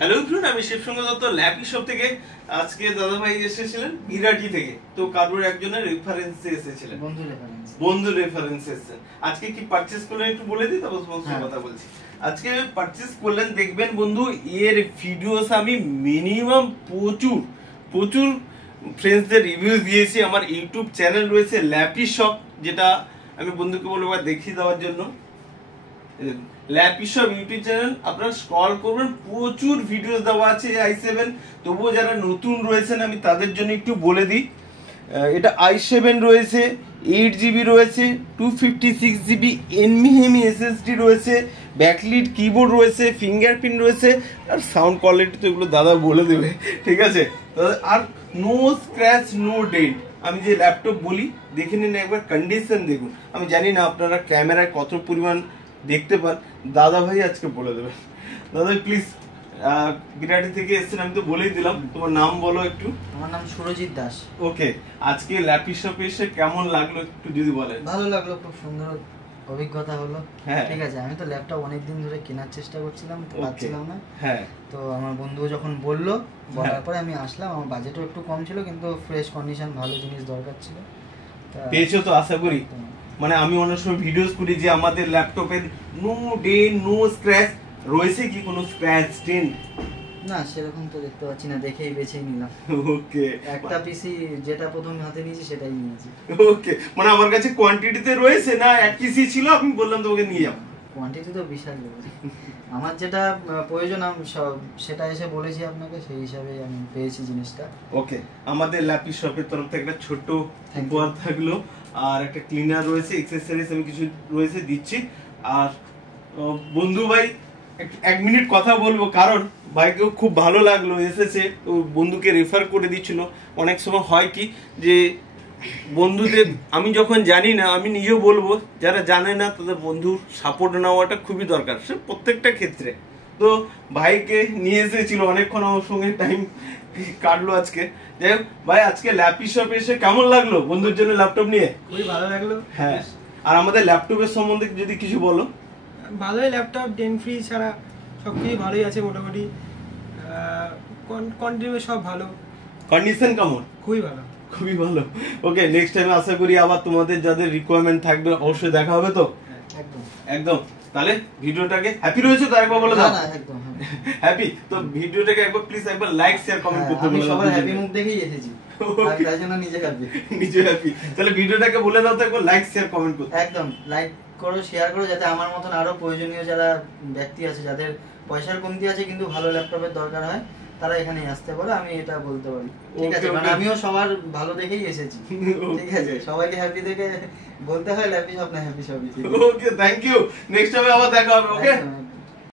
Hello friend, আমি শিবসঙ্গ Dutta lappy shop থেকে। আজকে দাদা ভাই এসেছিলেন ইরাটি থেকে, তো কারোর একজনের রেফারেন্সে এসেছিলেন, বন্ধু রেফারেন্স এসেছেন। আজকে কি পারচেজ করলেন একটু বলে দিই, তারপর কথা বলছি। আজকে পারচেজ করলেন, দেখবেন বন্ধু এর ভিডিওস আমি মিনিমাম প্রচুর ফ্রেন্ডসদের রিভিউজ দিয়েছি। আমার ইউটিউব চ্যানেল রয়েছে ল্যাপি শপ, যেটা আমি বন্ধুকে বলবো দেখিয়ে দেওয়ার জন্য। ল্যাপি শপ ইউটিউব চ্যানেল আপনারা স্ক্রল করবেন, প্রচুর ভিডিওস দেওয়া আছে i7। তবুও যারা নতুন রয়েছেন আমি তাদের জন্য একটু বলে দিই, এটা i7 রয়েছে, 8GB রয়েছে, 256GB NVMe SSD রয়েছে, ব্যাকলিট কিবোর্ড রয়েছে, ফিঙ্গারপ্রিন্ট রয়েছে, আর সাউন্ড কোয়ালিটি তো এগুলো দাদা বলে দেবে, ঠিক আছে। আর নো স্ক্র্যাচ নো ডেন্ট। আমি যে ল্যাপটপ বলি দেখে নিন একবার, কন্ডিশন দেখুন। আমি জানি না আপনারা ক্যামেরায় কত পরিমাণ দেখতে পান, দাদা ভাই আজকে বলে দেবে। দাদা প্লিজ, বিরাটি থেকে এসেছেন, আমি তো বলেই দিলাম, তোমার নাম বলো একটু। আমার নাম সুরজিৎ দাস। ওকে, আজকে ল্যাপি শপে এসে কেমন লাগলো একটু যদি বলেন। ভালো লাগলো, খুব সুন্দর অভিজ্ঞতা হলো। হ্যাঁ ঠিক আছে, আমি তো ল্যাপটপ অনেকদিন ধরে কেনার চেষ্টা করছিলাম, পাচ্ছিলাম না। হ্যাঁ, তো আমার বন্ধু যখন বলার পরে আমি আসলাম। আমার বাজেটও একটু কম ছিল, কিন্তু ফ্রেশ কন্ডিশন ভালো জিনিস দরকার ছিল। পেয়েছো তো আশা করি। মানে আমি অনেক সময় ভিডিওস করি যে আমাদের ল্যাপটপের নো ডেন্ট নো স্ক্র্যাচ রয়েছে, কি কোনো স্ক্র্যাচ ডেন্ট? না, সেরকম তো দেখতে পাচ্ছি না, দেখেই বেছেই নিলাম। ওকে, একটা পিসি যেটা প্রথম হাতে নিয়েছি সেটাই নিয়েছি। ওকে, মানে আমার কাছে কোয়ান্টিটিতে রয়েছে না, এক পিসি ছিল, আমি বললাম তোমাকে নিয়ে যাও। কোয়ান্টিটি তো বিশাল রয়েছে। আমার যেটা প্রয়োজন আমি সেটা এসে বলেছি আপনাকে, সেই হিসাবে আমি পেয়েছি জিনিসটা। ওকে, আমাদের ল্যাপি শপের তরফ থেকে একটা ছোট্ট উপহার থাকলো, আর একটা ক্লিনার রয়েছে, অ্যাকসেসরিজ আমি কিছু রয়েছে দিচ্ছি। আর বন্ধু ভাই এক মিনিট কথা বলবো, কারণ ভাইকেও খুব ভালো লাগলো এসেছে, তো বন্ধুকে রেফার করে দিচ্ছিল। অনেক সময় হয় কি যে বন্ধুদের আমি যখন জানি না, আমি নিজেও বলবো, যারা জানে না তাদের বন্ধুর সাপোর্ট নেওয়াটা খুবই দরকার, সে প্রত্যেকটা ক্ষেত্রে। তো ভাইকে নিয়ে এসেছিল, অনেকক্ষণ আমার সঙ্গে টাইম কাটলো আজকে। যাই হোক ভাই, আজকে ল্যাপি শপে এসে কেমন লাগলো বন্ধুর জন্য ল্যাপটপ নিয়ে? খুবই ভালো লাগলো। হ্যাঁ, আর আমাদের ল্যাপটপের সম্বন্ধে যদি কিছু বলো। ভালোই, ল্যাপটপ ডেন্ট ফ্রি ছাড়া সব কিছু ভালোই আছে মোটামুটি। কন্টিনিউ সব ভালো। কন্ডিশন কেমন? খুবই ভালো, খুবই ভালো। ওকে, নেক্সট টাইম আশা করি আবার তোমাদের যাদের রিকোয়ারমেন্ট থাকবে অবশ্যই দেখা হবে। তো একদম একদম, তাহলে ভিডিওটাকে হ্যাপি রয়েছে তো একবার বলে দাও। না একদম হ্যাপি তো ভিডিওটাকে একবার প্লিজ একবার লাইক শেয়ার কমেন্ট করতে বলো। আমি সবার হ্যাপি মুখ দেখেই এসেছি, তার জন্য নিজে হ্যাপি। তাহলে ভিডিওটাকে বলে দাও তো একবার লাইক শেয়ার কমেন্ট করতে। একদম লাইক করো, শেয়ার করো, যাতে আমার মতন আরো প্রয়োজনীয় যারা ব্যক্তি আছে, যাদের পয়সার কমতি আছে কিন্তু ভালো ল্যাপটপের দরকার হয়, তারা এখানে আসতে পারে, আমি এটা বলতে পারি। ঠিক আছে, মানে আমিও সবার ভালো দেখেই এসেছি। ঠিক আছে, সবাইকে হ্যাপি দেখে বলতে হয় ল্যাপি শপ না হ্যাপি শপই। Okay, thank you. নেক্সট টাইমে আবার দেখা হবে। ওকে।